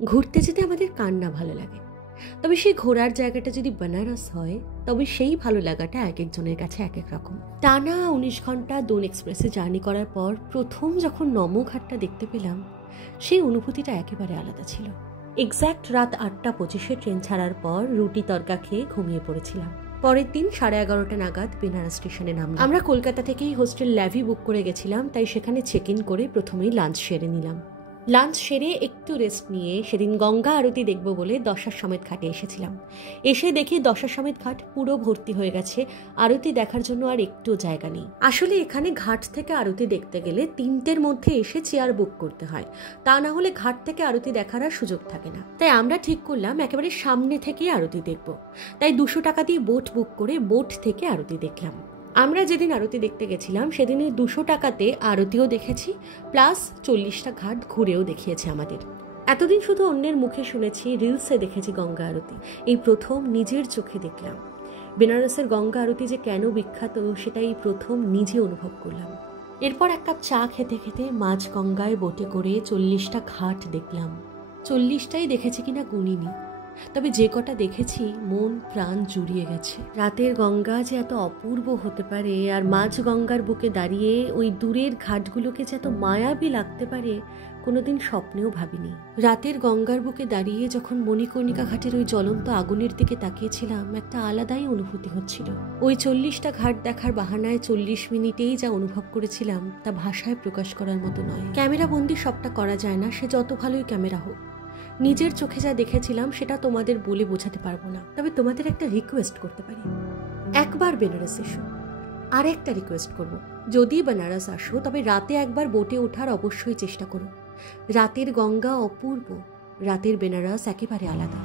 ঘুরতে যেতে আমাদের কার না ভালো লাগে, তবে সেই ঘোরার জায়গাটা যদি বেনারস হয় তবে সেই ভালো লাগাটা এক একজনের কাছে এক এক রকম। টানা 19 ঘন্টা দোন এক্সপ্রেসে জার্নি করার পর প্রথম যখন নমঘাটটা দেখতে পেলাম, সেই অনুভূতিটা একেবারে আলাদা ছিল। এক্স্যাক্ট রাত 8:25 ট্রেন ছাড়ার পর রুটি তরকা খেয়ে ঘুমিয়ে পড়েছিলাম। পরের দিন 11:30 নাগাদ বেনারস স্টেশনে নামলাম। আমরা কলকাতা থেকেই হোস্টেল ল্যাভি বুক করে গেছিলাম, তাই সেখানে চেক ইন করে প্রথমেই লাঞ্চ সেরে নিলাম। লাঞ্চ সেরে একটু রেস্ট নিয়ে সেদিন গঙ্গা আরতি দেখব বলে দশাশ্বমেধ ঘাটে এসেছিলাম। এসে দেখি দশাশ্বমেধ ঘাট পুরো ভর্তি হয়ে গেছে, আরতি দেখার জন্য আর একটু জায়গা নেই। আসলে এখানে ঘাট থেকে আরতি দেখতে গেলে 3টের মধ্যে এসে চেয়ার বুক করতে হয়, তা না হলে ঘাট থেকে আরতি দেখার আর সুযোগ থাকে না। তাই আমরা ঠিক করলাম একেবারে সামনে থেকেই আরতি দেখব। তাই 200 টাকা দিয়ে বোট বুক করে বোট থেকে আরতি দেখলাম। আমরা যেদিন আরতি দেখতে গেছিলাম সেদিনে 200 টাকাতে আরতিও দেখেছি, প্লাস 40টা ঘাট ঘুরেও দেখিয়েছে আমাদের। এতদিন শুধু অন্যের মুখে শুনেছি, রিলসে দেখেছি গঙ্গা আরতি, এই প্রথম নিজের চোখে দেখলাম। বেনারসের গঙ্গা আরতি যে কেন বিখ্যাত সেটাই প্রথম নিজে অনুভব করলাম। এরপর এক কাপ চা খেতে খেতে মাঝ গঙ্গায় বোটে করে 40টা ঘাট দেখলাম। 40টাই দেখেছি কিনা গুনিনি, তবে যে কটা দেখেছি মন প্রাণ জুড়িয়ে গেছে। রাতের গঙ্গা যে এত অপূর্ব হতে পারে, আর মাঝ গঙ্গার বুকে দাঁড়িয়ে ওই দূরের ঘাটগুলোকে যে এত মায়াবী লাগতে পারে কোনোদিন স্বপ্নেও ভাবিনি। রাতের গঙ্গার বুকে দাঁড়িয়ে যখন মণিকর্ণিকা ঘাটের ওই জ্বলন্ত আগুনের দিকে তাকিয়েছিলাম, একটা আলাদাই অনুভূতি হচ্ছিল। ওই 40টা ঘাট দেখার বাহানায় 40 মিনিটেই যা অনুভব করেছিলাম তা ভাষায় প্রকাশ করার মতো নয়। ক্যামেরা বন্দি সবটা করা যায় না, সে যত ভালোই ক্যামেরা হোক। নিজের চোখে যা দেখেছিলাম সেটা তোমাদের বলে বোঝাতে পারবো না, তবে তোমাদের একটা রিকোয়েস্ট করতে পারি, একবার বেনারস এসো। আর একটা রিকোয়েস্ট করব, যদি বেনারস আসো তবে রাতে একবার বোটে ওঠার অবশ্যই চেষ্টা করো। রাতের গঙ্গা অপূর্ব, রাতের বেনারস একেবারে আলাদা।